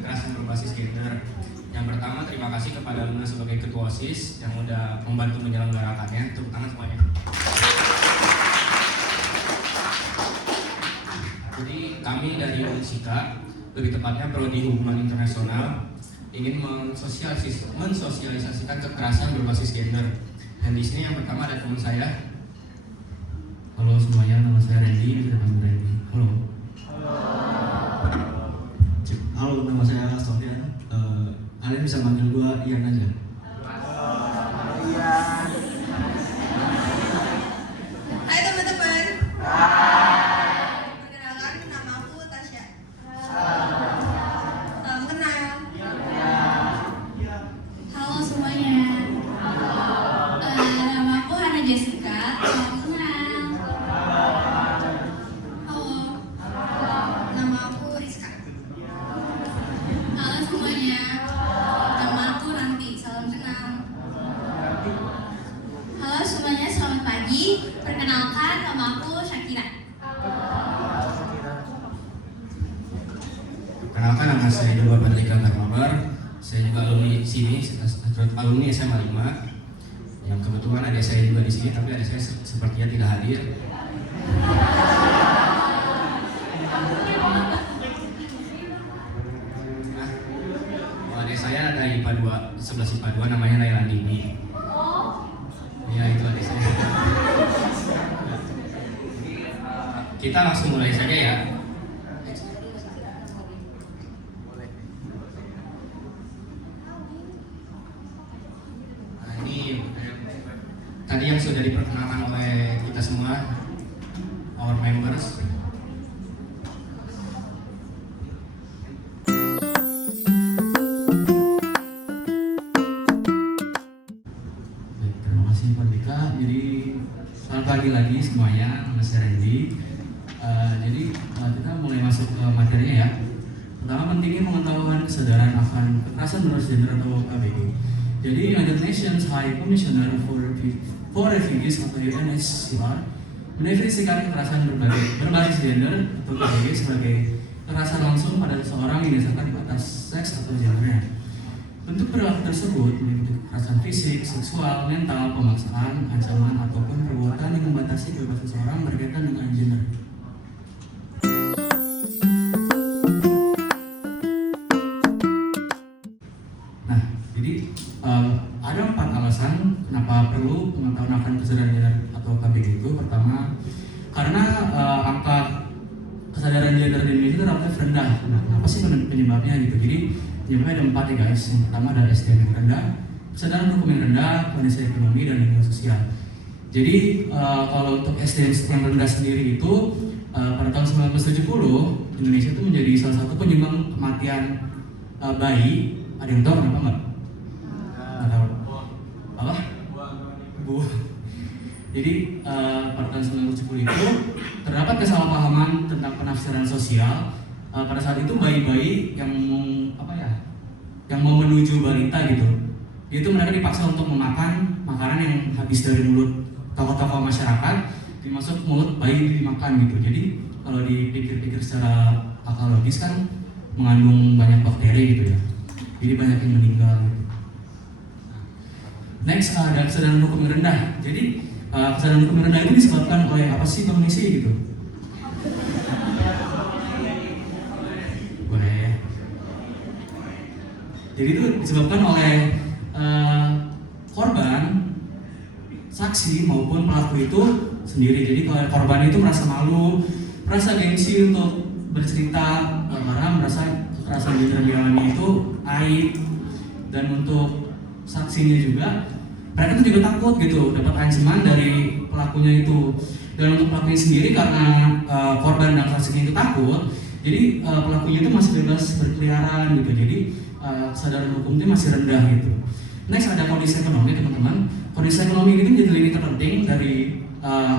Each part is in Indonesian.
kekerasan berbasis gender. Yang pertama, terima kasih kepada Luna sebagai Ketua OSIS yang udah membantu menyelenggarakannya. Tepuk tangan semuanya. Jadi kami dari Unsika, lebih tepatnya Prodi Hubungan Internasional, ingin mensosialisasikan kekerasan berbasis gender. Dan di sini yang pertama ada teman saya. Halo semuanya, nama saya Randy, bisa panggil Randy. Halo. Halo, nama saya Sofian. Kalian bisa manggil gua Ian aja. Hai teman-teman. Perkenalkan, nama aku Tasya. Salam kenal. Halo semuanya. Nama aku Hana Jessica. Salam kenal. Halo. Nama aku Rizka. Halo semuanya. Nama aku Ranti. Salam kenal. Halo semuanya, selamat pagi. Perkenalkan, nama aku Shakira. Perkenalkan, nama saya Dewa Patrika Karmabar. Saya juga alumni sini, alumni SMA 5. Yang kebetulan ada saya juga di sini, tapi ada saya sepertinya tidak hadir. Nah, adik saya ada IPA 2, 11 IPA 2, namanya Nailandini. Ya, itu adik saya. Kita langsung mulai saja ya. Nah, ini tadi yang sudah diperkenalkan oleh kita semua, our members. Baik, terima kasih Pak Dika. Jadi selamat pagi lagi semuanya, nama saya Randy. Jadi kita mulai masuk ke materinya ya. Pertama, pentingnya pengetahuan kesadaran akan kekerasan berbasis gender atau KBG. Jadi United Nations High Commissioner for Refugees atau UNHCR mendefinisikan kekerasan berbasis gender atau KBG sebagai kekerasan langsung pada seseorang yang didasarkan di atas seks atau gendernya. Bentuk perilaku tersebut meliputi kekerasan fisik, seksual, mental, pemaksaan, ancaman, ataupun perbuatan yang membatasi kebebasan seseorang berkaitan dengan gender. Nah, jadi ada 4 alasan kenapa perlu pengetahuan akan kesadaran gender atau KBG itu. Pertama, karena angka kesadaran gender di Indonesia itu relatif rendah. Nah, kenapa sih penyebabnya gitu? Jadi penyebabnya ada 4 ya guys. Yang pertama ada SDM yang rendah, kesadaran hukum yang rendah, kondisi ekonomi, dan lingkungan sosial. Jadi kalau untuk SDM yang rendah sendiri itu pada tahun 1970 Indonesia itu menjadi salah satu penyumbang kematian bayi. Ada yang tahu kenapa nggak? Nggak tahu. Apa? Buah. Jadi pada tahun 1970 itu terdapat kesalahpahaman tentang penafsiran sosial. Pada saat itu bayi-bayi yang mau menuju balita gitu, itu mereka dipaksa untuk memakan makanan yang habis dari mulut tokoh-tokoh masyarakat dimasuk mulut bayi dimakan gitu. Jadi kalau dipikir-pikir secara akal logis kan mengandung banyak bakteri gitu ya. Jadi banyak yang meninggal gitu. Next ada kesadaran hukum yang rendah. Jadi kesadaran hukum yang rendah itu disebabkan oleh apa sih Bang Nisi gitu? Boleh. Jadi itu disebabkan oleh korban, saksi maupun pelaku itu sendiri. Jadi kalau korban itu merasa malu, merasa gengsi untuk bercerita karena merasa kekerasan gender yang dialami itu aib. Dan untuk saksinya juga, mereka itu juga takut gitu dapat ancaman dari pelakunya itu. Dan untuk pelakunya sendiri karena korban dan saksinya itu takut, jadi pelakunya itu masih bebas berkeliaran gitu. Jadi kesadaran hukum itu masih rendah gitu. Next ada kondisi ekonomi teman-teman. Kondisi ekonomi itu menjadi lini terpenting dari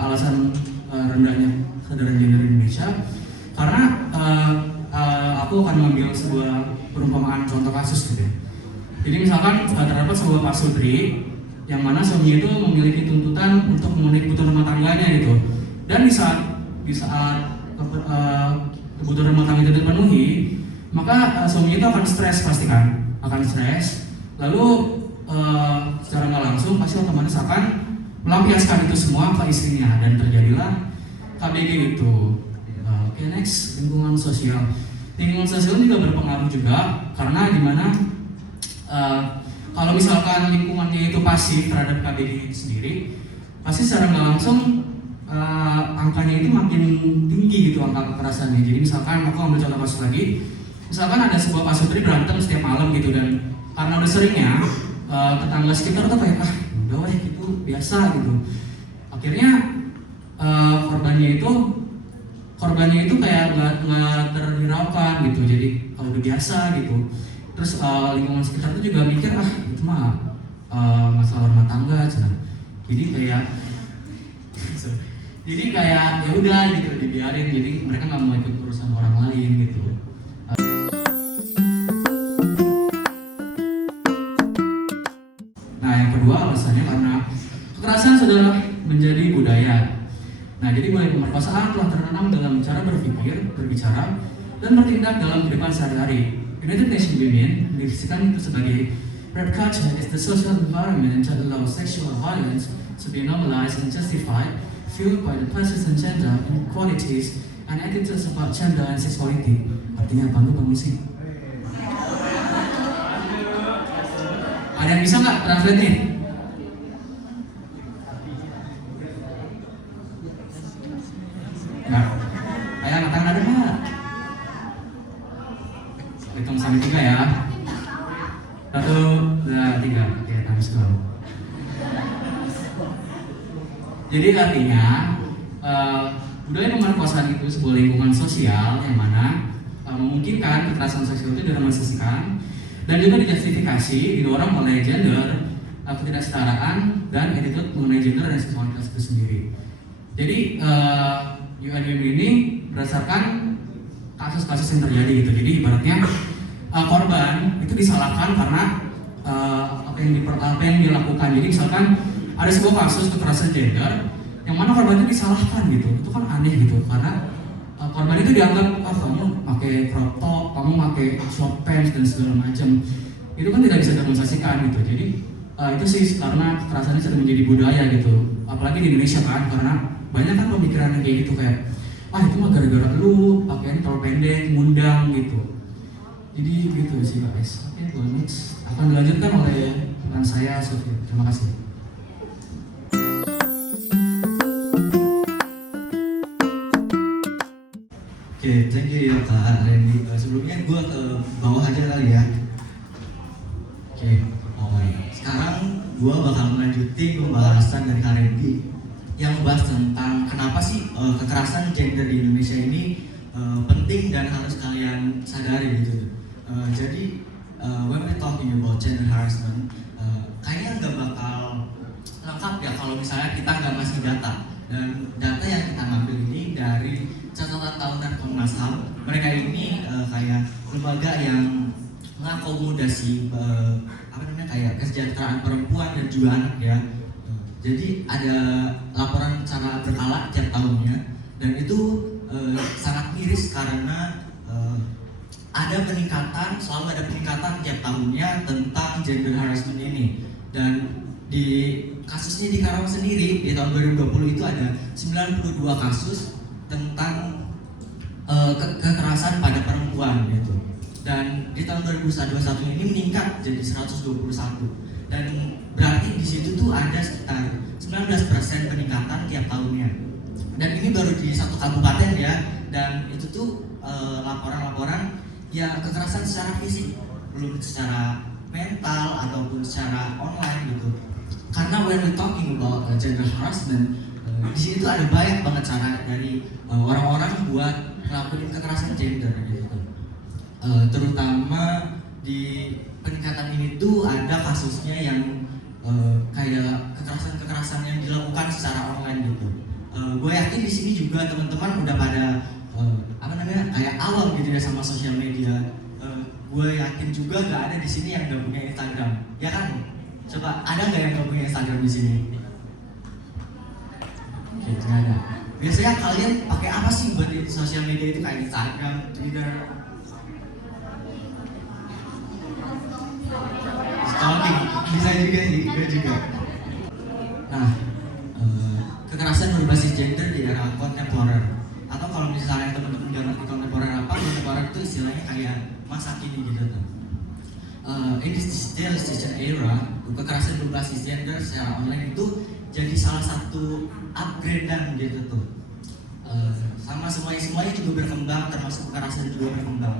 alasan rendahnya kesadaran gender di Indonesia. Karena aku akan mengambil sebuah perumpamaan contoh kasus gitu ya. Jadi misalkan terdapat sebuah pasutri yang mana suaminya itu memiliki tuntutan untuk memenuhi kebutuhan rumah tangganya gitu. Dan di saat kebutuhan rumah tangga itu terpenuhi, maka suami itu akan stres pasti kan, akan stres. Lalu secara nggak langsung pasti otomatis akan melampiaskan itu semua ke istrinya dan terjadilah KBG itu. Oke, next, lingkungan sosial. Lingkungan sosial juga berpengaruh juga karena dimana kalau misalkan lingkungannya itu pasif terhadap KBG itu sendiri, pasti secara nggak langsung angkanya itu makin tinggi gitu, angka kekerasannya. Jadi misalkan aku ambil contoh kasus lagi, misalkan ada sebuah pasutri berantem setiap malam gitu, dan karena udah seringnya tetangga sekitar tuh kayak udah weh gitu biasa gitu. Akhirnya korbannya itu kayak nggak terhiraukan gitu, jadi udah biasa gitu. Terus lingkungan sekitar tuh juga mikir itu mah masalah rumah tangga, jadi kayak ya udah gitu dibiarin, jadi mereka nggak mau ikut urusan orang lain gitu. Nah, yang kedua alasannya karena kekerasan sudah menjadi budaya. Nah, jadi mulai pemerkosaan telah tertanam dalam cara berpikir, berbicara, dan bertindak dalam kehidupan sehari-hari. United Nations Women mendefinisikan itu sebagai rape culture is the social environment that allows sexual violence to be normalized and justified, fueled by the persistent gender inequalities and attitudes about gender and sexuality. Artinya apa tuh Bang Lucy? Ada yang bisa nggak translate nih? Nggak? Ayo angkat tangan, ada nggak? Hitung sampai 3 ya. 1, 2, 3. Oke, times 2. Jadi artinya budaya pemerkosaan itu sebuah lingkungan sosial yang mana memungkinkan kekerasan seksual itu dinormalisasikan dan juga dijustifikasi, didorong oleh gender, ketidaksetaraan, dan attitude mengenai gender dan seksualitas itu sendiri. Jadi UNWM ini berdasarkan kasus-kasus yang terjadi gitu. Jadi ibaratnya korban itu disalahkan karena apa yang dilakukan. Jadi misalkan ada sebuah kasus kekerasan gender yang mana korban itu disalahkan gitu, itu kan aneh gitu, karena korban itu dianggap kamu pakai crop top, kamu pakai short pants dan segala macam, itu kan tidak bisa dinormalisasikan gitu. Jadi itu sih karena kekerasannya sudah menjadi budaya gitu, apalagi di Indonesia kan, karena banyak kan pemikiran yang kayak gitu, kayak itu mah gara-gara lu pakaian terlalu pendek, ngundang gitu. Jadi gitu sih guys. Oke, next akan dilanjutkan oleh teman saya Sofia. Terima kasih. Oke, thank you ya Kak Randy. Sebelumnya gue ke bawah aja kali ya. Oke, sekarang gue bakal melanjutin pembahasan dari Kak Randy yang membahas tentang kenapa sih kekerasan gender di Indonesia ini penting dan harus kalian sadari gitu. Jadi when we talking about gender harassment, kayaknya nggak bakal lengkap ya kalau misalnya kita nggak ngasih data. Dan data yang kita ambil ini dari catatan tahunan Komnas HAM. Mereka ini kayak lembaga yang mengakomodasi kayak kesejahteraan perempuan dan juga anak ya. Jadi ada laporan secara berkala tiap tahunnya, dan itu sangat miris karena selalu ada peningkatan tiap tahunnya tentang gender harassment ini. Dan di kasusnya di Karawang sendiri di tahun 2020 itu ada 92 kasus tentang kekerasan pada perempuan gitu. Dan di tahun 2021 ini meningkat jadi 121. Dan berarti di situ tuh ada sekitar 19% peningkatan tiap tahunnya. Dan ini baru di satu kabupaten ya. Dan itu tuh laporan-laporan ya kekerasan secara fisik, belum secara mental ataupun secara online gitu. Karena when we talking about gender harassment, di sini tuh ada banyak banget cara dari orang-orang buat ngelakuin kekerasan gender gitu. Terutama di peningkatan ini tuh ada kasusnya yang kayak kekerasan yang dilakukan secara online gitu. Gue yakin di sini juga teman-teman udah pada kayak awam gitu ya sama sosial media. Gue yakin juga gak ada di sini yang gak punya Instagram, ya kan? Coba ada nggak yang gak punya Instagram di sini? Oke, nggak ada. Biasanya kalian pakai apa sih buat di sosial media itu, kayak Instagram, Twitter? juga sih, gue juga. Nah, kekerasan berbasis gender di era kontemporer, atau kalau misalnya teman-teman nggak ngerti kontemporer apa, kontemporer itu istilahnya kayak masa kini gitu tuh. In this digitalization era, kekerasan berbasis gender secara online itu jadi salah satu upgradean gitu tuh. Sama semuanya juga berkembang, termasuk kekerasan juga berkembang.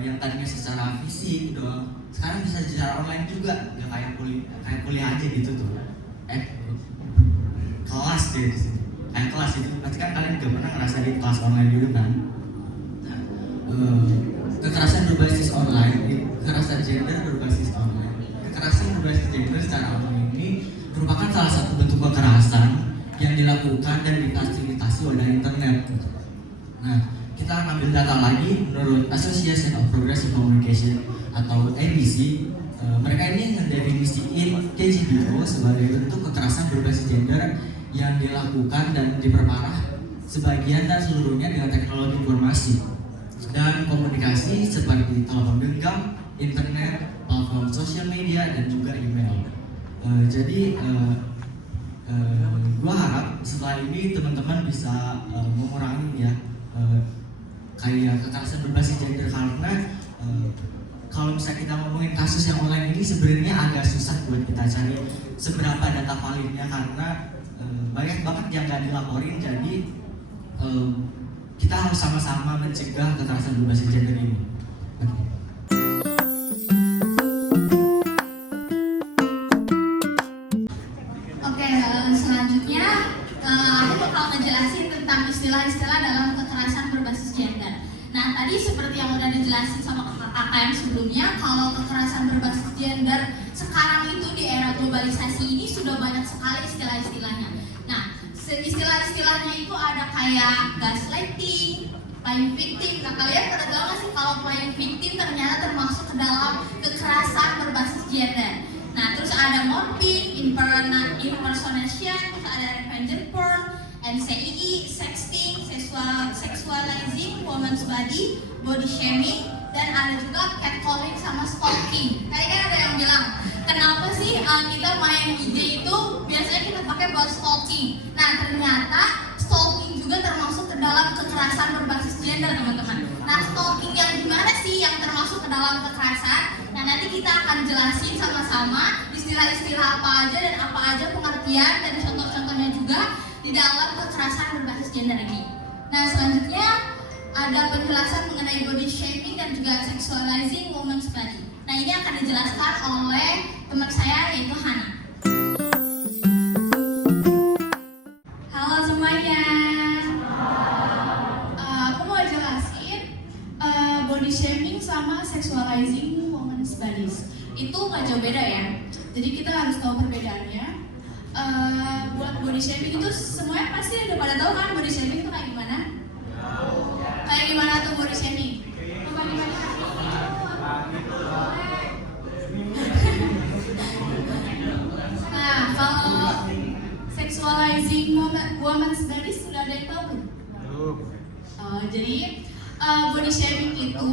Yang tadinya secara fisik doang, sekarang bisa secara online juga, nggak kayak kuliah aja gitu tuh. Kelas deh di sini. Kayak kelas itu, pasti kan kalian juga pernah ngerasain kelas online dulu kan. Kekerasan berbasis online, kekerasan gender berbasis online. Kekerasan berbasis gender secara online ini merupakan salah satu bentuk kekerasan yang dilakukan dan difasilitasi oleh internet. Nah, kita ambil data lagi menurut Association of Progressive Communication atau ABC. Mereka ini mendefinisikan KGBO sebagai bentuk kekerasan berbasis gender yang dilakukan dan diperparah sebagian dan seluruhnya dengan teknologi informasi dan komunikasi seperti telepon genggam, internet, platform sosial media, dan juga email. Jadi gue harap setelah ini teman-teman bisa mengurangi ya kayak kekerasan berbasis gender, karena kalau misalnya kita ngomongin kasus yang online ini sebenarnya agak susah buat kita cari seberapa data validnya, karena banyak banget yang nggak dilaporin. Jadi kita harus sama-sama mencegah kekerasan berbasis gender ini. Oke, selanjutnya aku bakal ngejelasin tentang istilah-istilah dalam kekerasan berbasis gender. Nah, tadi seperti yang udah dijelasin sama kakak yang sebelumnya, kalau kekerasan berbasis gender sekarang itu di era globalisasi ini sudah banyak sekali istilah-istilahnya. Nah, istilah-istilahnya itu ada kayak gaslighting, playing victim. Nah, kalian pada tahu nggak sih kalau playing victim ternyata termasuk ke dalam kekerasan berbasis gender. Nah, terus ada mobbing, impersonation, terus ada revenge porn, NCII, sexting, sexualizing woman's body, body shaming, dan ada juga catcalling sama stalking. Tadi kan ada yang bilang, kenapa sih kita main IG itu biasanya kita pakai buat stalking. Nah, ternyata stalking juga termasuk ke dalam kekerasan berbasis gender, teman-teman. Nah, stalking yang gimana sih yang termasuk ke dalam kekerasan? Nah, nanti kita akan jelasin sama-sama istilah-istilah apa aja dan apa aja pengertian dan contoh-contohnya juga di dalam kekerasan berbasis gender ini. Nah, selanjutnya ada penjelasan mengenai body shaming dan juga sexualizing woman's body. Nah, ini akan dijelaskan oleh teman saya yaitu Hana. Halo semuanya. Aku mau jelasin body shaming sama sexualizing women's bodies. Itu nggak jauh beda ya. Jadi kita harus tahu perbedaannya. Buat body shaming itu semuanya pasti udah pada tahu kan body shaming itu kayak gimana? Kayak gimana tuh body shaming? Apa gimana? Nah, kalau sexualizing women's bodies sudah ada yang tahu belum? Jadi body shaming itu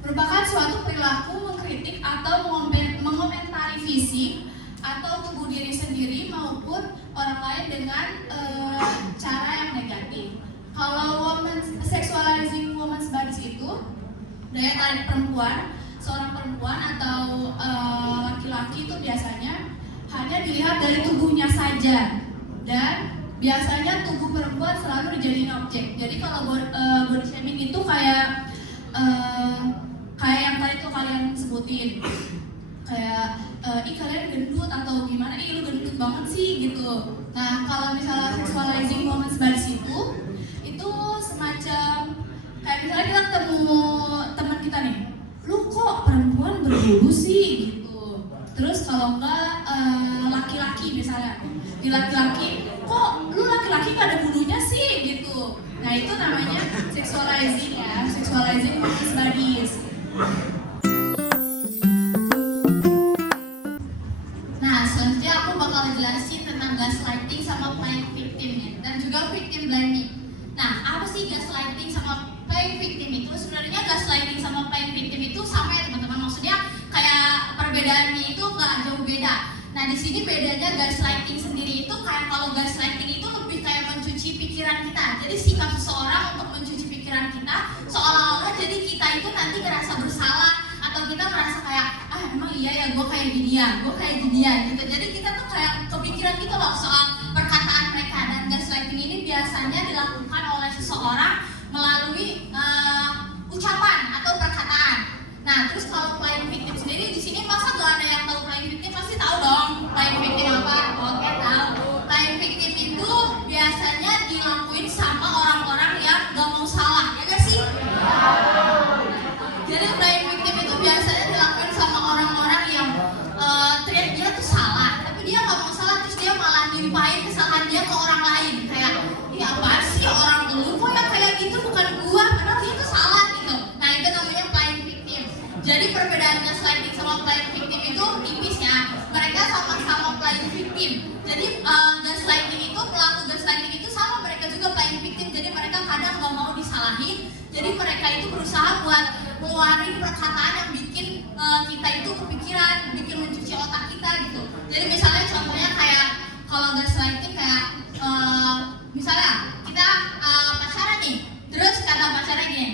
merupakan suatu perilaku mengkritik atau mengomentari fisik atau tubuh diri sendiri maupun orang lain dengan cara yang negatif. Kalau sexualizing women's bodies itu daya tarik perempuan, seorang perempuan atau laki-laki itu biasanya hanya dilihat dari tubuhnya saja, dan biasanya tubuh perempuan selalu dijadiin objek. Jadi kalau body shaming itu kayak yang tadi tuh kalian sebutin, kayak ih kalian gendut atau gimana, ih lu gendut banget sih gitu. Nah, kalau misalnya sexualizing women's bodies itu semacam kayak misalnya kita ketemu teman kita nih, lu kok perempuan berbulu sih gitu. Terus kalau enggak laki-laki misalnya, di laki-laki kok lu laki-laki gak ada bulunya sih gitu. Nah, itu namanya sexualizing ya, sexualizing women's bodies. Nah, selanjutnya aku bakal jelasin tentang gaslighting sama playing victim ya, dan juga victim blaming. Nah, apa sih gaslighting sama playing victim itu? Sebenarnya gaslighting sama playing victim itu sama ya teman-teman, maksudnya kayak perbedaannya itu nggak jauh beda. Nah, Nah di sini bedanya gaslighting sendiri itu kayak kalau gaslighting itu lebih kayak mencuci pikiran kita. Jadi sikap seseorang untuk mencuci pikiran kita seolah-olah jadi kita itu nanti ngerasa bersalah atau kita merasa kayak emang iya ya gue kayak gini ya gitu. Jadi kita tuh kayak kepikiran gitu loh soal perkataan mereka. Dan gaslighting ini biasanya dilakukan oleh seseorang melalui ucapan atau perkataan. Nah terus kalau playing victim sendiri di sini masa gak ada yang tahu playing victim? Pasti tahu dong playing victim apa? Oke tahu. Playing victim itu biasanya dilakuin sama orang-orang yang gak mau salah, ya gak sih? Jadi playing victim itu biasanya dilakuin sama orang-orang yang ternyata dia tuh salah, tapi dia gak mau salah, terus dia malah nimpain kesalahan dia ke orang lain. Kayak, ya apaan sih orang lu kok yang kayak gitu bukan gua, padahal dia tuh salah gitu. Nah itu namanya playing victim. Jadi perbedaan gaslighting sama playing victim itu tipis ya. Mereka sama-sama playing victim. Jadi gaslighting itu, pelaku gaslighting itu sama, mereka juga playing victim. Jadi mereka kadang gak mau disalahin. Jadi mereka itu berusaha buat ngeluarin perkataan yang bikin kita itu kepikiran, bikin mencuci otak kita gitu. Jadi misalnya contohnya kayak kalau gaslighting kayak misalnya kita pacaran nih, terus kata pacarnya gini,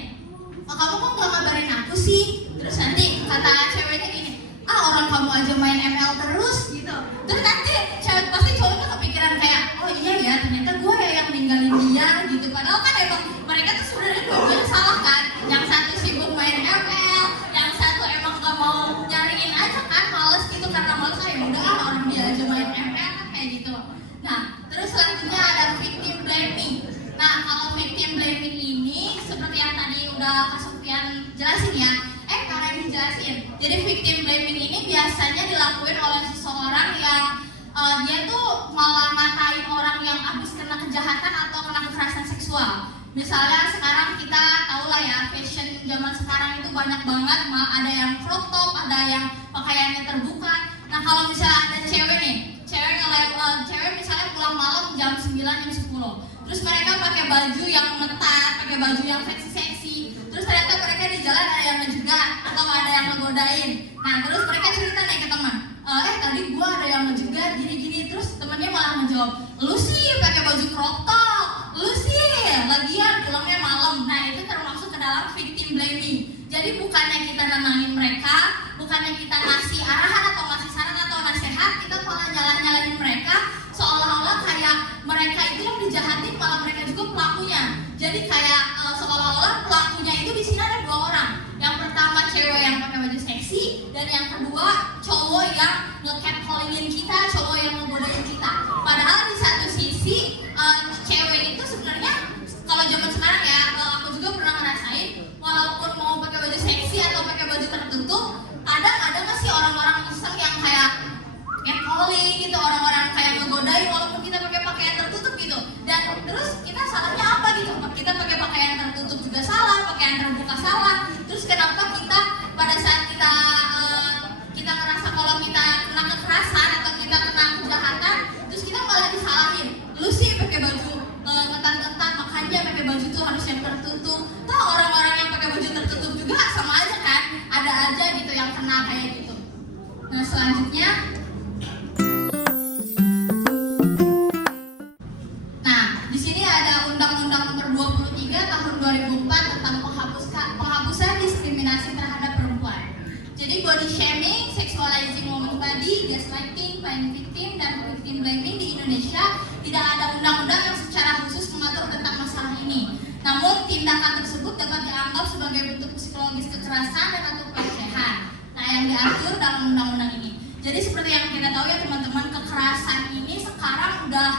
kamu kok gak ngabarin aku sih? Terus nanti kata ceweknya gini, orang kamu aja main ML terus gitu. Terus nanti cewek pasti cowoknya kepikiran kayak, oh iya ya ternyata gue ya yang ninggalin dia gitu. Padahal kan emang mereka tuh sebenarnya dua-duanya salah kan. Yang satu sibuk main ML, yang satu emang gak mau nyariin aja kan, males gitu karena males ya udah orang dia aja main ML kan kayak gitu. Nah terus selanjutnya ada victim blaming. Nah kalau victim blaming ini seperti yang tadi udah Kak Sofian jelasin ya, karena dijelasin. Jadi victim blaming ini biasanya dilakuin oleh seseorang yang dia tuh malah ngatain orang yang habis kena kejahatan atau kena kekerasan seksual. Misalnya sekarang kita tahu lah ya, fashion zaman sekarang itu banyak banget, ada yang crop top, ada yang pakaiannya terbuka. Nah kalau misalnya ada cewek nih, cewek misalnya pulang malam jam 9, jam 10, terus mereka pakai baju yang ketat, pakai baju yang seksi-seksi, terus ternyata mereka di jalan ada yang ngejegat atau ada yang ngegodain. Nah terus mereka cerita nih ke teman, tadi gua ada yang ngejegat gini-gini. Terus temannya malah menjawab, lu sih pakai baju crop top, lu sih lagian pulangnya malam. Nah itu termasuk ke dalam victim blaming. Jadi bukannya kita nenangin mereka, bukannya kita ngasih arahan atau ngasih saran atau nasihat, kita malah nyalahin mereka seolah-olah kayak mereka itu yang dijahatin, malah mereka juga pelakunya. Jadi kayak seolah-olah pelakunya itu di sini ada dua orang. Yang pertama cewek yang pakai baju seksi, dan yang kedua cowok yang nge-catcallingin kita, cowok yang ngegodain kita. Padahal di satu sisi cewek itu sebenarnya kalau zaman sekarang ya, aku juga pernah ngerasain, walaupun mau pakai baju seksi atau pakai baju tertutup, kadang ada nggak sih orang-orang iseng yang kayak catcalling gitu, orang-orang kayak ngegodain walaupun kita pakai pakaian tertutup gitu. Dan terus kita salahnya apa gitu? Kita pakai pakaian tertutup juga salah, pakaian terbuka salah. Terus kenapa kita pada saat kita ngerasa kalau kita kena kekerasan atau kita kena kejahatan, terus kita malah disalahin, lu sih pakai baju ketat-ketat, makanya pakai baju tuh harus yang tertutup. Toh orang-orang yang pakai baju tertutup juga sama aja kan, ada aja gitu yang kena kayak gitu. Nah selanjutnya, nah di sini ada Undang-Undang Nomor 23 Tahun 2004 tentang penghapusan diskriminasi terhadap perempuan. Jadi body shaming, sexualizing women's body, gaslighting, playing victim, dan victim blaming di Indonesia tidak ada undang-undang yang secara khusus mengatur tentang masalah ini. Namun tindakan tersebut dapat dianggap sebagai bentuk psikologis kekerasan dan atau pelecehan. Nah yang diatur dalam undang-undang ini. Jadi seperti yang kita tahu ya teman-teman, kekerasan ini sekarang udah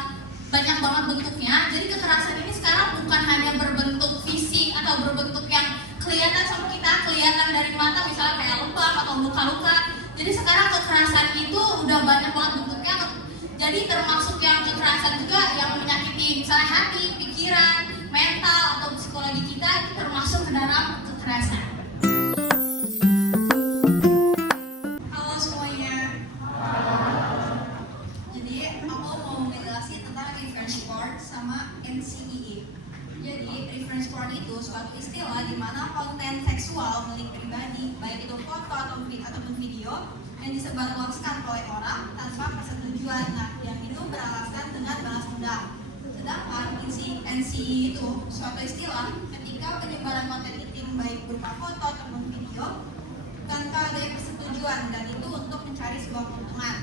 banyak banget bentuknya. Jadi kekerasan ini sekarang bukan hanya berbentuk fisik atau berbentuk yang kelihatan sama kita, kelihatan dari mata misalnya kayak lebam atau luka-luka. Jadi sekarang kekerasan itu udah banyak banget bentuknya. Jadi termasuk yang kekerasan juga yang menyakiti misalnya hati, pikiran, mental atau psikologi kita, itu termasuk ke dalam kekerasan. Halo semuanya. Jadi aku mau ngejelasin tentang revenge porn sama NCEE. Jadi revenge porn itu suatu istilah di mana konten seksual milik pribadi, baik itu foto ataupun video, yang disebarluaskan oleh orang tanpa persetujuan. Nah, yang itu beralasan dengan balas dendam. Sedangkan NCI itu suatu istilah ketika penyebaran konten intim baik berupa foto ataupun video tanpa adanya persetujuan, dan itu untuk mencari sebuah keuntungan.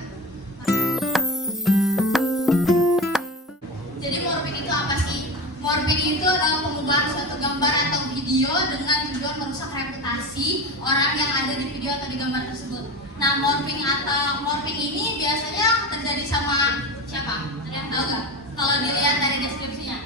Jadi morphing itu apa sih? Morphing itu adalah pengubahan suatu gambar atau video dengan tujuan merusak reputasi orang yang ada di video atau di gambar tersebut. Nah, morphing ini biasanya terjadi sama siapa? Ada yang tahu nggak? Kalau dilihat dari deskripsinya.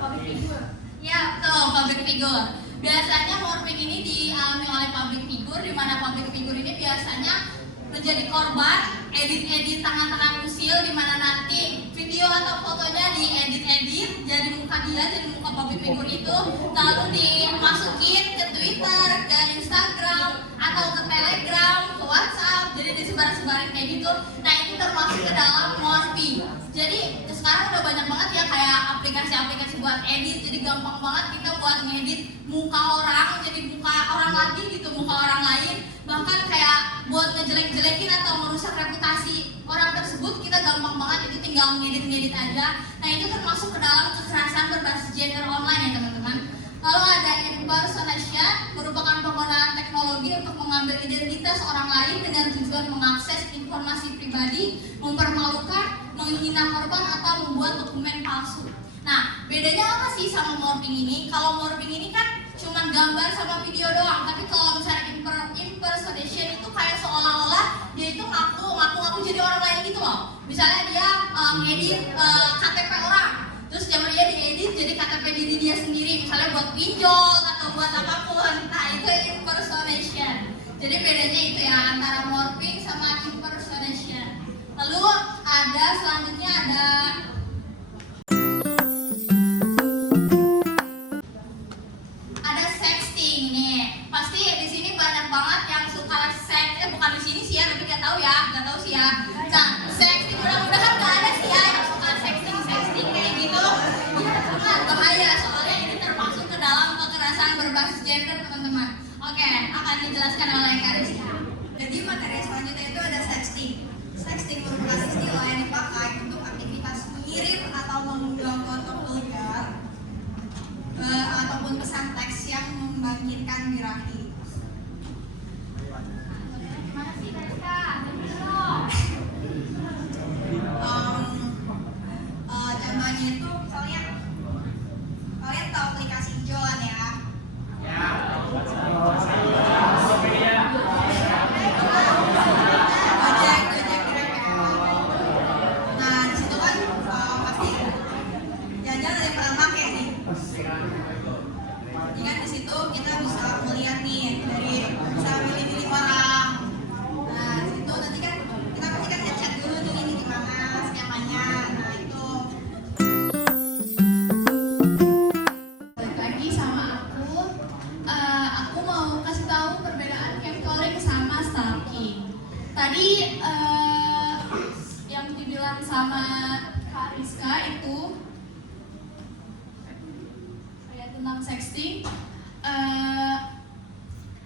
Public figure. Ya, betul, public figure. Biasanya morphing ini dialami oleh public figure, di mana public figure ini biasanya menjadi korban edit-edit tangan-tangan usil, di mana nanti video atau fotonya diedit-edit jadi muka dia, jadi muka public figure itu, lalu dimasukin ke Twitter, ke Instagram, atau ke Telegram, ke WhatsApp, jadi disebar-sebarin kayak gitu. Nah, itu termasuk ke dalam morphing. Jadi sekarang udah banyak banget ya kayak aplikasi-aplikasi buat edit, jadi gampang banget kita buat ngedit muka orang jadi muka orang lagi gitu, muka orang lain, bahkan kayak buat ngejelek-jelekin atau merusak reputasi orang tersebut kita gampang banget, itu tinggal ngedit-ngedit aja. Nah, itu termasuk ke dalam kekerasan berbasis gender online ya teman-teman. Lalu ada impersonation, merupakan penggunaan teknologi untuk mengambil identitas orang lain dengan tujuan mengakses informasi pribadi, mempermalukan, menghina korban, atau membuat dokumen palsu. Nah, bedanya apa sih sama morphing ini? Kalau morphing ini kan cuman gambar sama video doang, tapi kalau misalnya impersonation itu kayak seolah-olah dia itu ngaku jadi orang lain gitu loh. Misalnya dia ngedit KTP orang, terus dia diedit jadi KTP diri dia sendiri, misalnya buat pinjol atau buat apapun. Nah, itu impersonation. Jadi bedanya itu ya antara morphing sama impersonation. Lalu ada selanjutnya ada sexting nih. Pasti di sini banyak banget yang suka seks. Bukan di sini sih ya, tapi nggak tahu sih ya. Nah, sexting mudah-mudahan nggak ada sih ya yang suka sexting kayak gitu. Ya, benar bahaya soalnya ini termasuk ke dalam kekerasan berbasis gender teman-teman. Oke, akan dijelaskan oleh Karisya. Jadi materi selanjutnya itu ada sexting. Sexting merupakan istilah yang dipakai untuk aktivitas mengirim atau mengunggah foto vulgar ataupun pesan teks yang membangkitkan birahi. Gimana sih Karisya? Contohnya itu misalnya kalian tahu aplikasi Joan ya? Gojek Grab ya. Nah, di situ kan pasti jajan ada yang pernah pakai nih. Jadi kan di situ kita bisa melihat nih dari bisa milih-milih orang. Nah, di situ nanti kan kita pasti kan ngechat dulu nih ini gimana skemanya. Nah, itu Balik lagi sama aku mau kasih tahu perbedaan catcalling sama stalking. Tadi yang dibilang sama Kak Rizka itu kayak tentang sexting,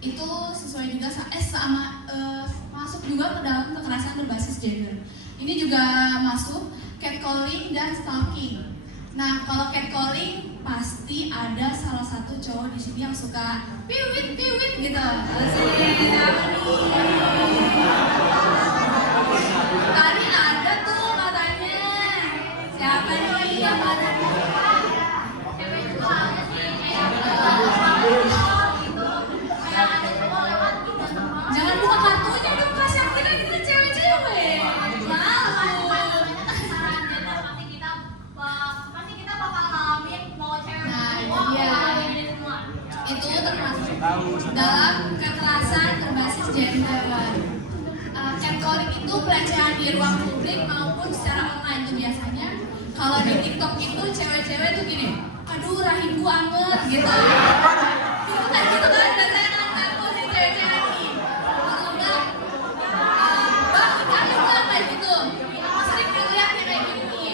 itu sesuai juga sama masuk juga ke dalam kekerasan berbasis gender. Ini juga masuk catcalling dan stalking. Nah, kalau catcalling pasti ada salah satu cowok di sini yang suka piwit gitu. Asik, apa nih? Tadi ada tuh katanya. Siapa nih yang ada? Cewek juga ada sih, kayak gitu. Kayak ada cowok lewat gitu. Jangan buka kartunya dong, kasih yang kita cewek-cewek. Malu. Pasti kita bakal ngalamin mau cewek semua, mau semua. Itu termasuk dalam kekerasan berbasis gender. Catcalling itu pelecehan di ruang publik maupun secara online. Itu biasanya kalau di TikTok itu cewek-cewek tuh gini, aduh rahimku anget gitu. Itu kan gitu kan, biasanya kan aku nih cewek-cewek nih. Atau enggak, bang, kalian kan kayak gitu. Aku sering ngeliat kayak gini.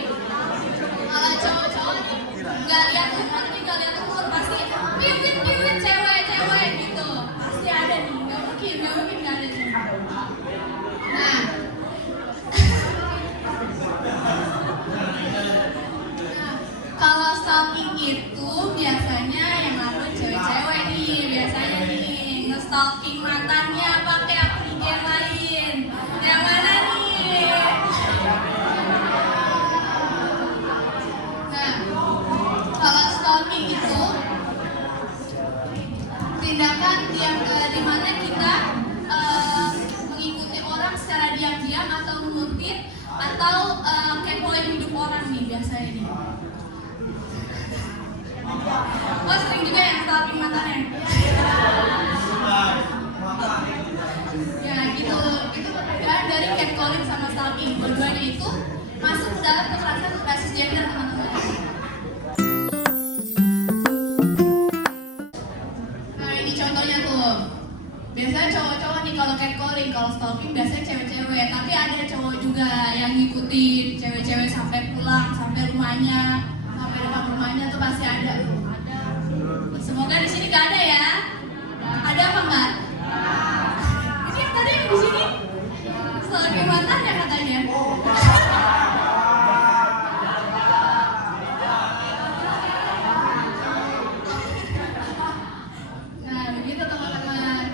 Kalau cowok-cowok nih nggak lihat umur nih, nggak lihat umur, pasti piwit cewek gitu, pasti ada nih, nggak mungkin nggak ada ada nih. Nah, kalau stalking itu biasanya yang lakuin cewek-cewek nih, biasanya nih nge-stalking mantannya pakai akun IG yang lain. Yang mana nih? Nah, kalau stalking itu tindakan yang di mana kita mengikuti orang secara diam-diam atau menuntut atau kepoin hidup orang nih biasanya nih. Oh, sering juga yang stalking mantannya. Ya gitu, itu perbedaan dari catcalling sama stalking. Dua-duanya itu masuk ke dalam kekerasan berbasis gender, teman-teman. Nah ini contohnya tuh. Biasanya cowok-cowok nih kalau catcalling, kalau stalking biasanya cewek-cewek. Tapi ada cowok juga yang ngikutin cewek-cewek sampai pulang, sampai rumahnya, sampai depan rumahnya tuh pasti ada. Semoga di sini gak ada ya. Ada apa enggak? Ini yang tadi yang di sini stalking mantan ya katanya. Nah begitu teman-teman.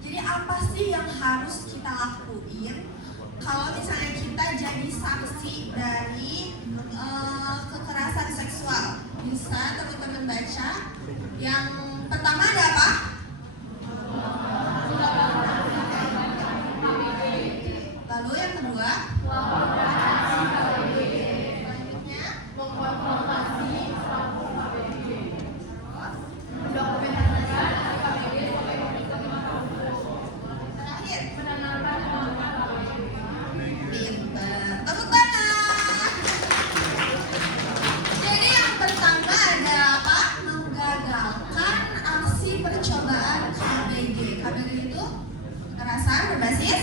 Jadi apa sih yang harus kita lakuin kalau misalnya kita jadi saksi dari kekerasan seksual? Bisa teman-teman baca. Yang pertama ada apa? Lalu yang kedua? Selanjutnya? Terakhir? Pinter. Tepuk tangan. Jadi yang pertama ada apa? Menggagalkan aksi percobaan KBG. KBG itu kekerasan berbasis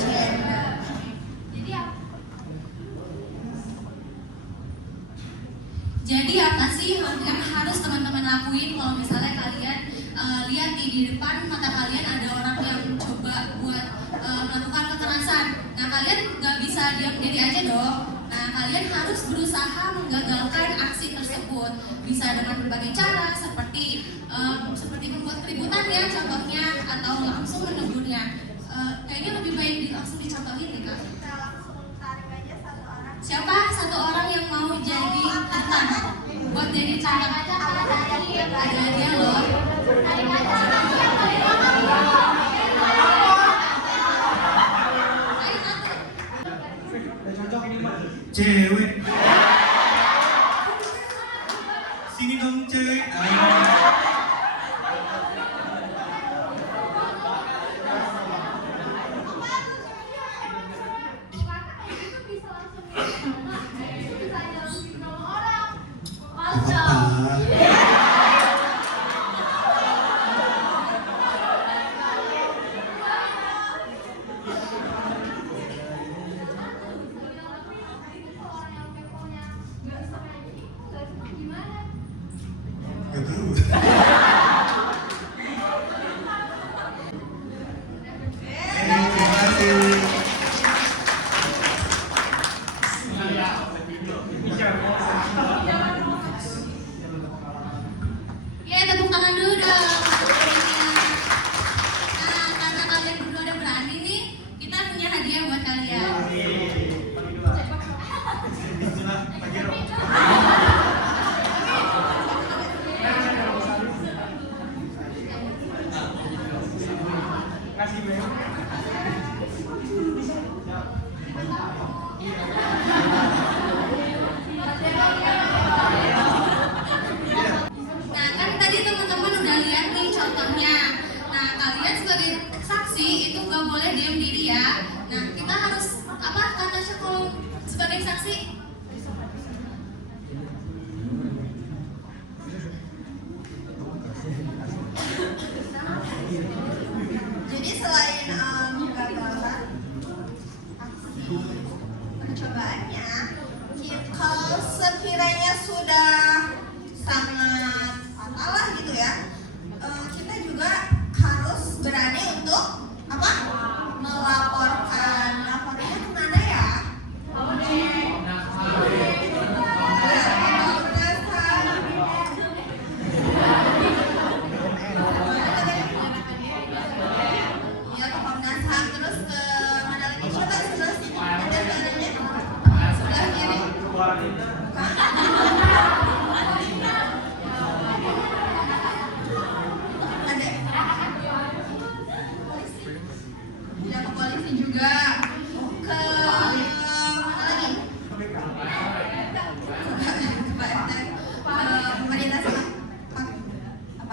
gender. Jadi apa sih yang harus teman-teman lakuin kalau misalnya kalian lihat nih di depan mata kalian ada orang yang coba buat melakukan kekerasan. Nah kalian nggak bisa diam diri aja dong. Nah kalian harus berusaha menggagalkan aksi tersebut. Bisa dengan berbagai cara seperti membuat keributan ya contohnya, atau langsung menegurnya. Kayaknya lebih baik langsung dicontohin deh kak. Kita langsung tarik aja satu orang. Siapa satu orang yang mau jadi ikutan buat jadi contoh? Ada dia loh. Cewek. Sini dong cewek.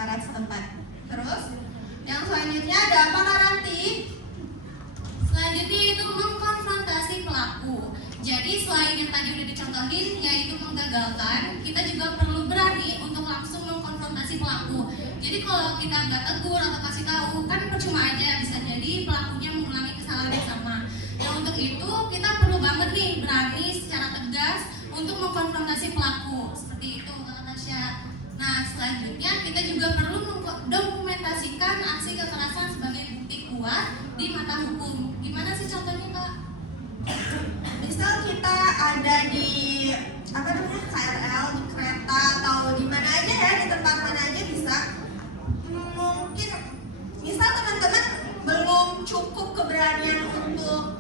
aparat setempat. Terus yang selanjutnya ada apa Kak Ranti? Selanjutnya itu mengkonfrontasi pelaku. Jadi selain yang tadi udah dicontohin yaitu menggagalkan, kita juga perlu berani untuk langsung mengkonfrontasi pelaku. Jadi kalau kita nggak tegur atau kasih tahu kan percuma aja, bisa jadi pelakunya mengulangi kesalahan yang sama. Nah untuk itu kita perlu banget nih berani secara tegas untuk mengkonfrontasi pelaku. Seperti itu Kak Tasya. Nah selanjutnya kita juga perlu mendokumentasikan aksi kekerasan sebagai bukti kuat di mata hukum. Gimana sih contohnya Kak? Misal kita ada di KRL, di kereta atau di mana aja ya, di tempat mana aja bisa. Mungkin misal teman-teman belum cukup keberanian untuk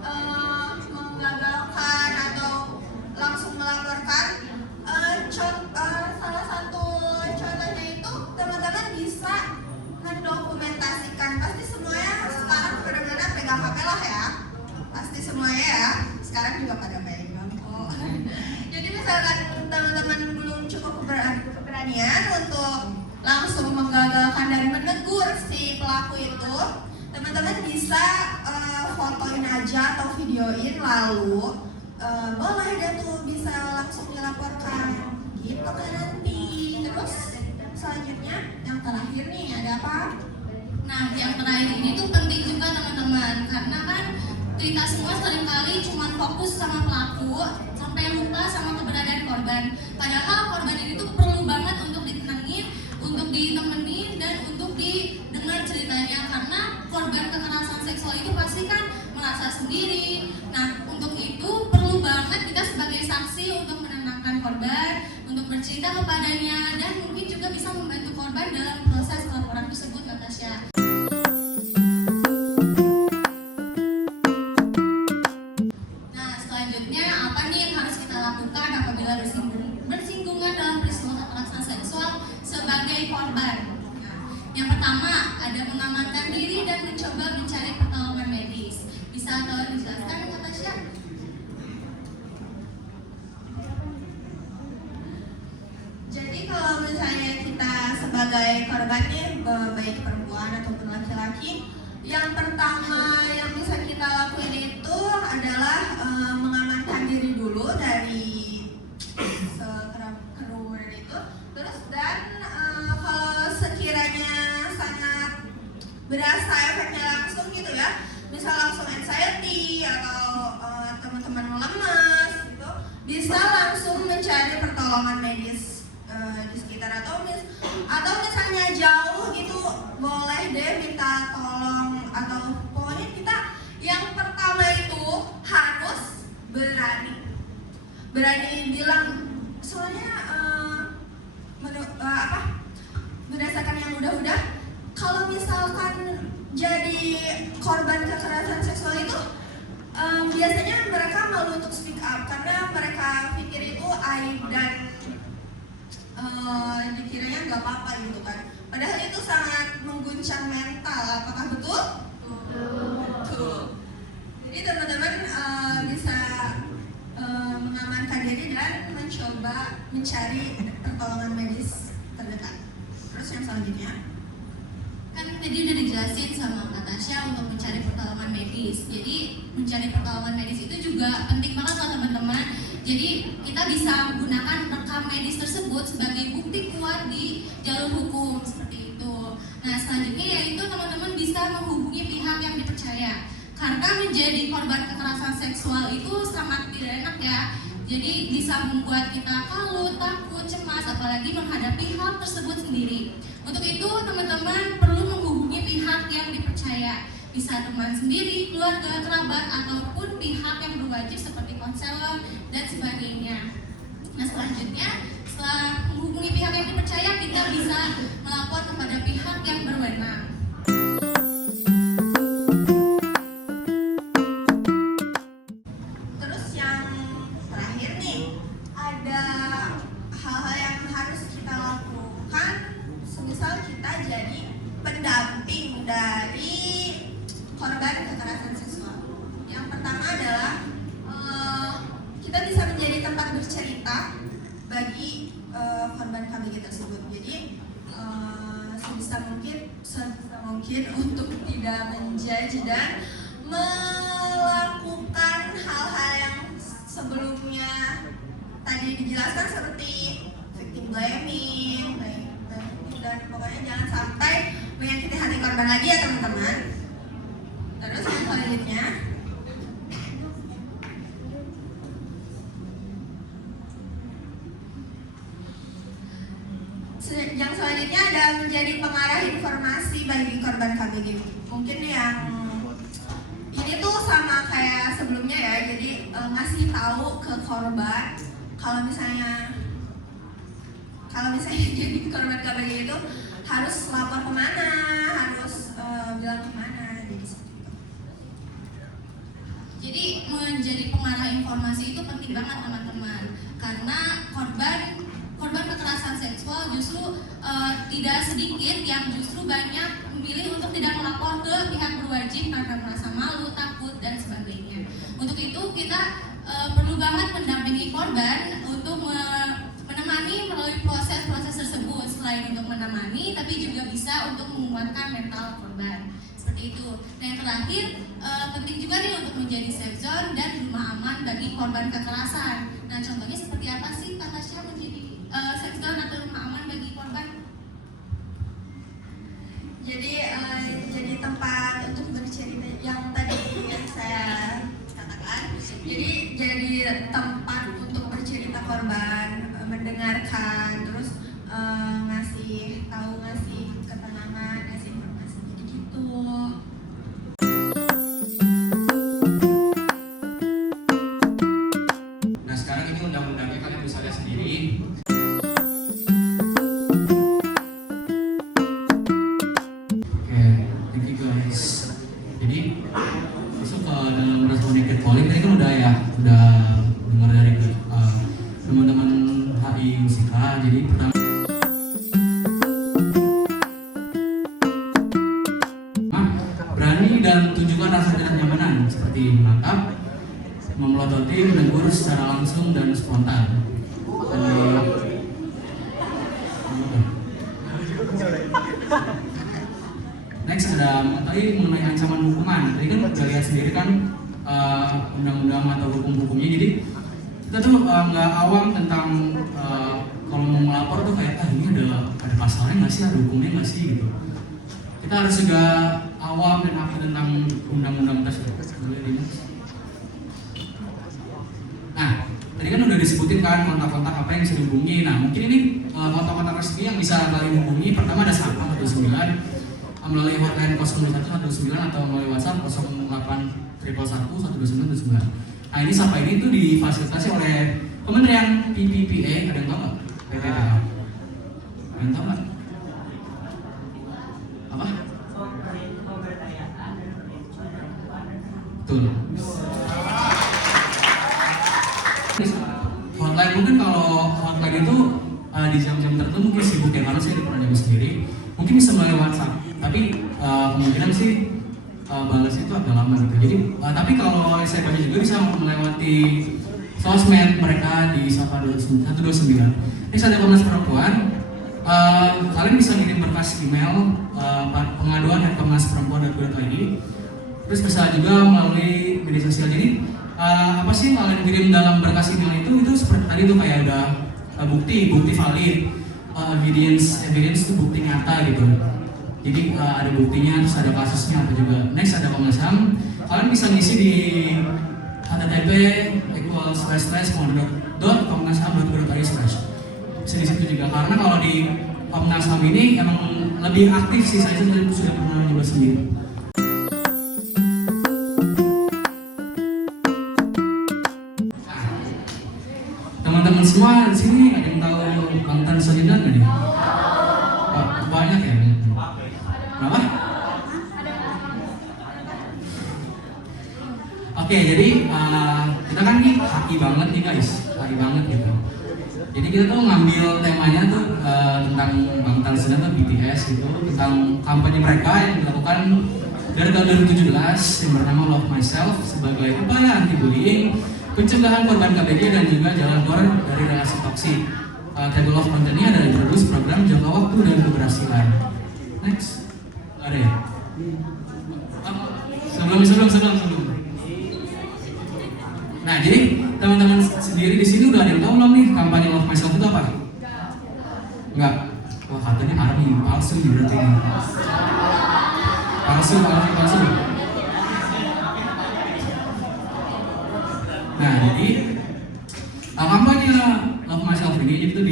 menggagalkan atau langsung melaporkan. Salah satu contohnya itu teman-teman bisa mendokumentasikan. Pasti semuanya sekarang benar-benar pegang HP lah ya. Pasti semuanya ya. Sekarang juga pada pegang kok. Jadi misalkan teman-teman belum cukup keberanian untuk langsung menggagalkan dan menegur si pelaku itu, teman-teman bisa fotoin aja atau videoin lalu boleh deh tuh bisa langsung dilaporkan gitu kan nanti. Terus selanjutnya yang terakhir nih ada apa? Nah, yang terakhir ini tuh penting juga teman-teman, karena kan kita semua seringkali cuma fokus sama pelaku sampai lupa sama keberadaan korban. Padahal korban ini tuh perlu banget untuk ditenangin, untuk ditemenin, dan untuk didengar ceritanya. Karena korban kekerasan seksual itu pasti kan merasa sendiri. Nah, untuk itu perlu banget kita sebagai saksi untuk menenangkan korban, untuk bercerita kepadanya, dan mungkin juga bisa membantu korban dalam proses laporan tersebut, Kak Tasya. Nah, selanjutnya apa nih yang harus kita lakukan apabila bersinggungan dalam peristiwa kekerasan seksual sebagai korban? Nah, yang pertama ada mengamankan diri dan mencoba mencari pertolongan medis. Bisa tolong dijelaskan, Kak Tasya? Jadi kalau misalnya kita sebagai korban nih, baik perempuan ataupun laki-laki, yang pertama yang bisa kita lakuin itu adalah mengamankan diri dulu dari keruan itu. Terus dan kalau sekiranya sangat berasa efeknya langsung gitu ya, misal langsung anxiety atau teman-teman lemas gitu, bisa langsung mencari pertolongan medis di sekitar atau misalnya jauh gitu, boleh deh minta tolong. Atau pokoknya kita yang pertama itu harus berani bilang, soalnya berdasarkan yang udah kalau misalkan jadi korban kekerasan seksual itu biasanya mereka malu untuk speak up karena mereka pikir itu aib dan dikiranya nggak apa-apa gitu kan. Padahal itu sangat mengguncang mental. Apakah betul? Betul. Jadi teman-teman bisa mengamankan diri dan mencoba mencari pertolongan medis terdekat. Terus yang selanjutnya? Kan tadi udah dijelasin sama Kak Tasya untuk mencari pertolongan medis. Jadi mencari pertolongan medis itu juga penting banget loh teman-teman. Jadi kita bisa menggunakan rekam medis tersebut sebagai bukti kuat di jalur hukum seperti itu. Nah selanjutnya yaitu teman-teman bisa menghubungi pihak yang dipercaya. Karena menjadi korban kekerasan seksual itu sangat tidak enak ya. Jadi bisa membuat kita kalut, takut, cemas, apalagi menghadapi hal tersebut sendiri. Untuk itu teman-teman perlu menghubungi pihak yang dipercaya. Bisa teman sendiri, keluarga, kerabat, ataupun pihak yang berwajib seperti konselor dan sebagainya. Nah selanjutnya, setelah menghubungi pihak yang dipercaya, kita bisa melapor kepada pihak yang berwenang. Terus yang terakhir nih, ada hal-hal yang harus kita lakukan semisal kita jadi pendamping dari korban kekerasan seksual. Yang pertama adalah kita bisa menjadi tempat bercerita bagi korban KBG tersebut. Jadi sebisa mungkin untuk tidak menjudge dan melakukan hal-hal yang sebelumnya tadi dijelaskan seperti victim blaming, dan pokoknya jangan sampai menyakiti hati korban lagi ya teman-teman. Terus yang selanjutnya, adalah menjadi pengarah informasi bagi korban KBG. Mungkin yang ini tuh sama kayak sebelumnya ya, jadi ngasih tahu ke korban kalau misalnya jadi korban KBG itu harus lapor kemana, harus bilang kemana, jadi seperti itu. Jadi menjadi pengarah informasi itu penting banget teman-teman, karena korban kekerasan seksual justru tidak sedikit yang justru banyak memilih untuk tidak melapor ke pihak berwajib karena merasa malu, takut, dan sebagainya. Untuk itu kita perlu banget mendampingi korban untuk menemani melalui proses-proses tersebut. Selain untuk menemani, tapi juga bisa untuk menguatkan mental korban. Seperti itu. Nah yang terakhir, penting juga nih untuk menjadi safe zone dan rumah aman bagi korban kekerasan. Nah contohnya seperti apa sih Kak Tasya menjadi safe zone atau rumah aman bagi korban? Jadi tempat untuk bercerita yang tadi yang saya katakan. Jadi tempat untuk bercerita korban, mendengarkan, terus ngasih tahu, ngasih ketenangan, ngasih informasi, jadi gitu. Nah sekarang ini undang-undangnya kalian bisa lihat sendiri. Oke, thank you guys. Jadi masuk ke dalam respon naked polling tadi kan udah dengar dari teman-teman HI Musika. Jadi pertama berani dan tunjukkan rasa tidak nyamanan seperti menatap, memelototi, menegur secara langsung dan spontan. Next ada mengenai ancaman hukuman. Tadi kan udah lihat sendiri kan undang-undang atau hukum-hukumnya. Jadi kita tuh nggak awam tentang kalau mau melapor tuh kayak ini ada pasalnya nggak sih, ada hukumnya nggak sih gitu. Kita harus juga awam dan aktif tentang undang-undang tersebut. Nah, tadi kan udah disebutin kan kontak-kontak apa yang bisa dihubungi. Nah, mungkin ini kontak-kontak resmi yang bisa kalian hubungi. Pertama ada Sapam 19 melalui hotline 0119 atau melalui WhatsApp 08111129. Nah, ini Sapa ini tuh difasilitasi oleh Kementerian PPPA. Ada yang tahu nggak? PPPA. Ada yang tahu nggak? Apa? Betul. Hotline mungkin kalau hotline itu di jam-jam tertentu mungkin sibuk ya, karena saya pernah jaga sendiri. Mungkin bisa melalui WhatsApp, tapi kemungkinan sih balas itu agak lama gitu. Jadi tapi kalau saya baca juga bisa melewati sosmed mereka di Sapa 129. Ini ada Komnas Perempuan. Kalian bisa ngirim berkas email pengaduan@komnasperempuan.go.id. Terus bisa juga melalui media sosial. Jadi apa sih yang kalian kirim dalam berkas email itu seperti tadi tuh kayak ada bukti valid, evidence itu bukti nyata gitu. Jadi ada buktinya, terus ada kasusnya apa juga. Next ada Komnas HAM. Kalian bisa ngisi di http://komnas.ham.go.id/. Bisa di situ juga, karena kalau di Komnas HAM ini emang lebih aktif sih, saya sudah pernah nyoba sendiri. Teman-teman semua di sini ada yang tahu Bang Tan Sojina nggak nih? Banyak ya? Kenapa? Oke, jadi kita kan nih haki banget nih guys, haki banget gitu. Jadi kita tuh ngambil temanya tuh tentang Bang Tan Sojina tuh BTS gitu, tentang kampanye mereka yang dilakukan dari tahun 2017 yang bernama Love Myself sebagai upaya anti-bullying, pencegahan korban KBG dan juga jalan keluar dari relasi toksik. Table of Content ini adalah introduce program jangka waktu dan keberhasilan. Next. Ada ya? Sebelum. Nah, jadi teman-teman sendiri di sini udah ada yang tahu belum nih kampanye Love Myself itu apa? Enggak. Wah, katanya army palsu nih berarti ini. Palsu. Nah, jadi kampanye Love Myself ini itu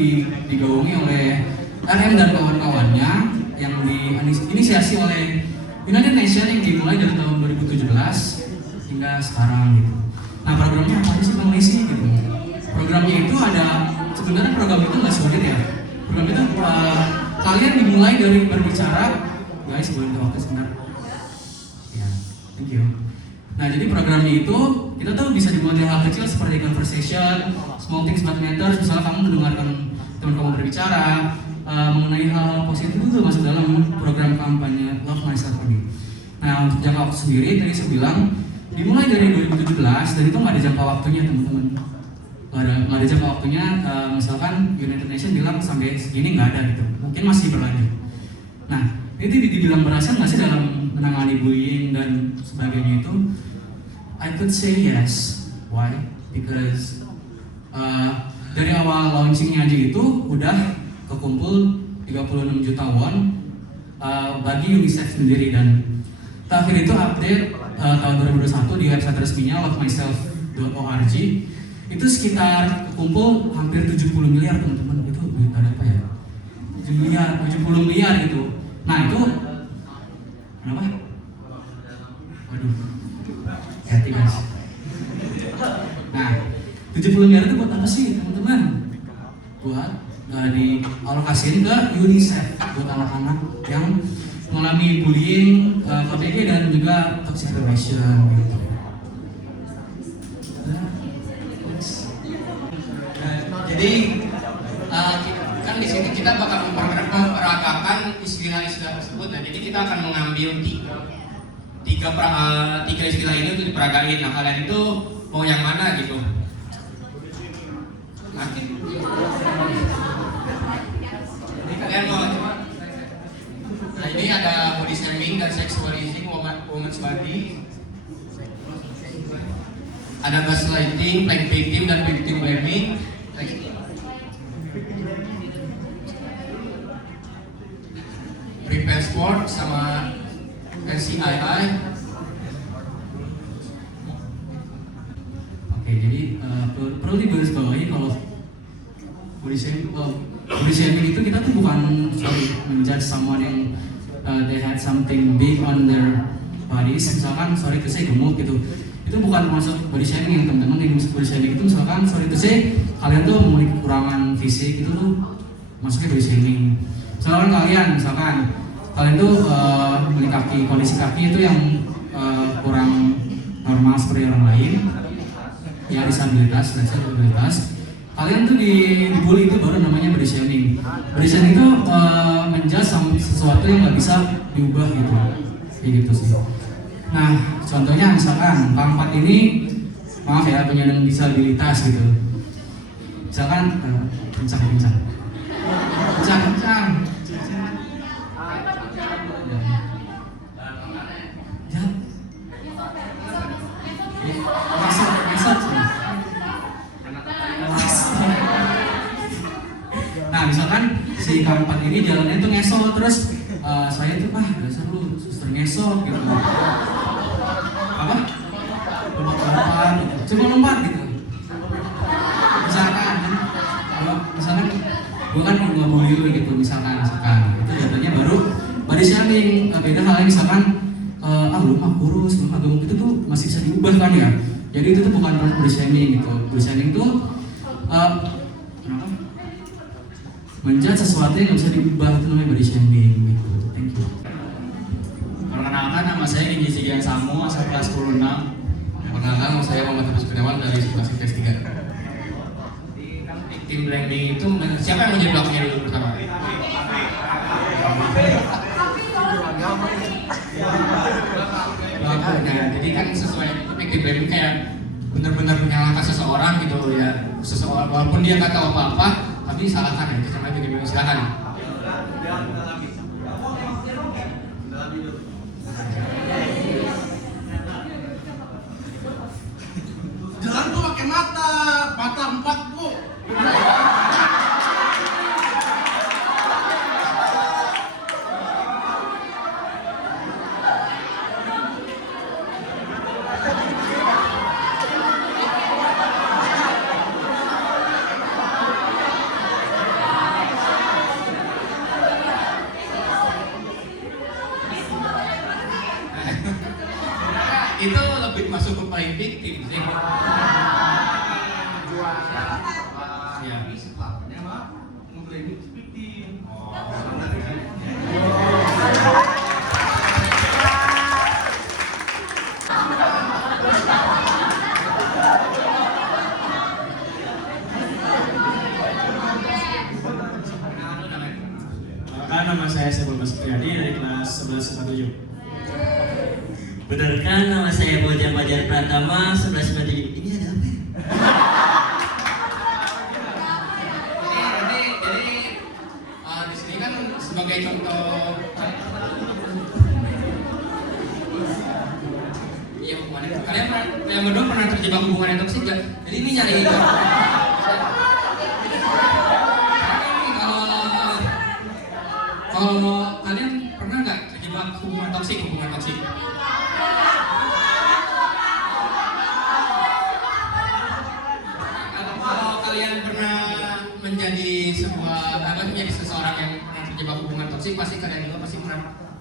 digaungi oleh RM dan kawan-kawannya yang diinisiasi oleh United Nations yang dimulai dari tahun 2017 hingga sekarang gitu. Nah, programnya apa sih Bang Lisi gitu? Programnya itu sebenarnya program itu nggak sulit ya. Program itu kalian dimulai dari berbicara, guys, boleh minta waktu sebentar. Ya, thank you. Nah, jadi programnya itu kita tuh bisa dimulai dari hal kecil seperti conversation, small things but matters. Misalnya kamu mendengarkan teman kamu berbicara mengenai hal positif itu masuk dalam program kampanye Love Myself ini. Nah, untuk jangka waktu sendiri tadi saya bilang dimulai dari 2017 dan itu nggak ada jangka waktunya teman-teman. Nggak ada jangka waktunya. Misalkan United Nations bilang sampai segini nggak ada gitu. Mungkin masih berlanjut. Nah, itu dibilang berhasil nggak sih dalam menangani bullying dan sebagainya itu? I could say yes. Why? Because dari awal launchingnya aja itu udah kekumpul 36 juta won bagi UNICEF sendiri, dan terakhir itu update tahun 2021 di website resminya lovemyself.org itu sekitar kekumpul hampir 70 miliar teman-teman. Itu duit apa ya? 70 miliar gitu. Nah, itu kenapa? Waduh, hati guys. Nah, 70 miliar itu buat apa sih teman-teman? Buat dialokasiin ke UNICEF buat anak-anak yang mengalami bullying, KBG dan juga toxic relation gitu. Jadi kan di sini kita bakal memperagakan istilah-istilah tersebut. Nah, jadi kita akan mengambil tiga istilah ini untuk diperagain. Nah, kalian itu mau yang mana gitu? Nanti. Jadi kalian mau coba? Nah, ini ada body shaming dan sexualizing woman's body. Ada gaslighting, playing victim dan victim blaming. Prepare sport sama NCII. Oke, jadi perlu digarisbawahi kalau body shaming itu kita tuh bukan menjudge someone yang they had something big on their bodies. Misalkan sorry to say gemuk gitu, itu bukan termasuk body shaming. Yang teman-teman yang body shaming itu misalkan sorry to say kalian tuh memiliki kekurangan fisik, itu tuh masuknya body shaming. Misalkan kalian tuh memiliki kondisi kaki itu yang kurang normal seperti orang lain, ya disabilitas, kalian tuh dibully, itu baru namanya body shaming. Body shaming itu menjudge sesuatu yang nggak bisa diubah gitu, kayak gitu sih. Nah, contohnya misalkan Pak ini, maaf ya, penyandang disabilitas gitu. Misalkan kencang. Nah, misalkan si Kampat ini jalannya tuh ngesot, terus saya tuh dasar lu suster ngesot gitu. Apa? Lompat gitu. Misalkan gue kan nggak bully lu gitu, misalkan itu jatuhnya baru body shaming. Beda halnya misalkan lu mah kurus, lu mah gemuk, itu tuh masih bisa diubah kan ya. Jadi itu tuh bukan body shaming gitu. Body shaming tuh menjudge sesuatu yang nggak bisa diubah, itu namanya body shaming gitu. Thank you. Perkenalkan, nama saya Inji Sigian Samu, asal kelas 10-6. Perkenalkan, nama saya Muhammad Habis Kurniawan dari Situasi Teks 3. Victim blaming itu siapa yang mau jadi pelakunya dulu pertama? Pelakunya, jadi kan sesuai victim blaming kayak benar-benar menyalahkan seseorang gitu ya. Seseorang walaupun dia nggak tahu apa-apa, tapi disalahkan, itu namanya victim blaming. Silakan. itu lebih masuk ke playing victim sih. Ya. Perkenalkan, nama saya Sebul Priadi dari kelas 11 Benarkah nama saya Bojan Fajar Pratama 11 ini ada apa ya? Jadi di sini kan sebagai contoh. Iya, hubungan itu. Kalian berdua pernah terjebak hubungan yang toksik gak? Jadi ini nyari. Kalau kalian pernah nggak terjebak hubungan toksik? Kalau kalian pernah menjadi seseorang yang pernah terjebak hubungan toksik, pasti kalian juga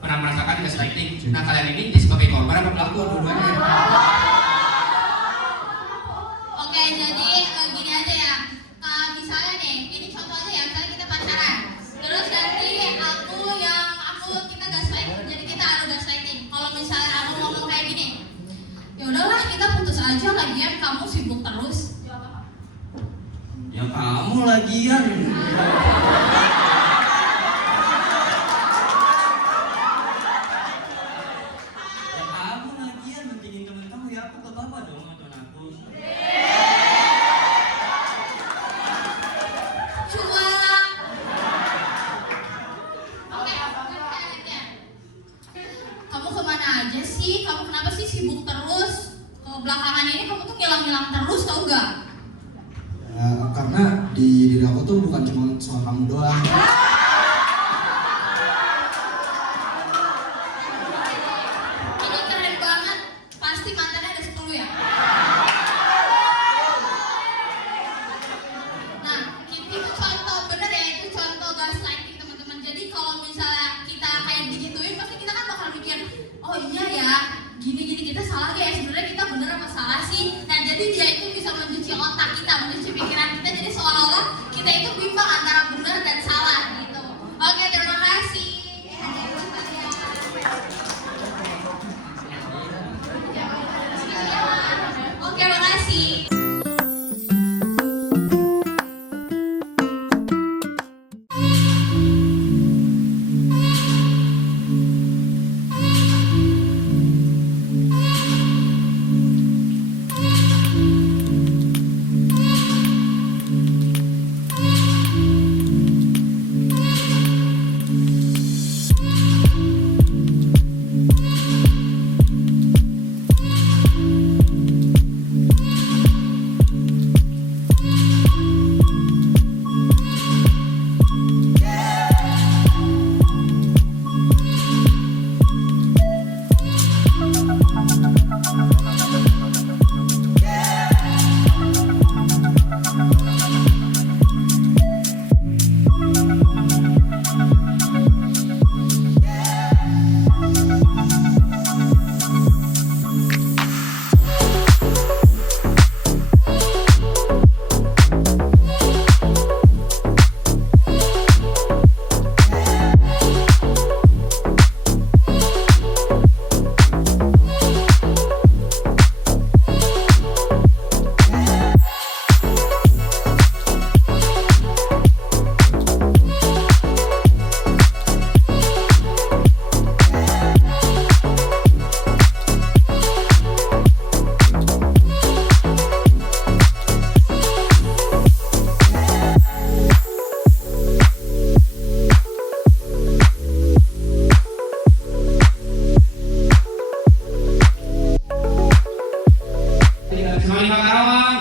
pernah merasakan gaslighting. Nah, kalian ini sebagai korban apa pelaku dua-duanya? Oke, jadi gini aja ya. Misalnya nih, ini contoh aja ya, misalnya kita pacaran. Terus nanti kita gaslighting, jadi kita adu gaslighting. Kalau misalnya aku ngomong kayak gini, ya udahlah kita putus aja, lagian kamu sibuk terus. Ya kamu lagian. Ya kamu lagian mentingin temen kamu, ya aku ke bapak dong nonton aku. Cuak. Oke, lanjutnya. Kamu kemana aja sih? Kamu kenapa sih sibuk terus? Belakangan ini kamu tuh ngilang-ngilang terus, tau gak? Karena di diri aku tuh bukan cuma soal kamu doang. Ini keren banget. Pasti mantannya ada 10 ya? Nah, itu contoh, bener ya, itu contoh gaslighting teman-teman. Jadi kalau misalnya kita kayak digituin, pasti kita kan bakal mikir, oh iya ya, gini-gini kita salah ya, sebenarnya kita bener apa salah sih? Nah, jadi dia itu bisa mencuci otak kita, mencuci pikiran kita, jadi seolah-olah kita itu bimbang antara benar dan salah gitu. Oke, terima kasih. Ada yang mau tanya? Oke, makasih. Karawang.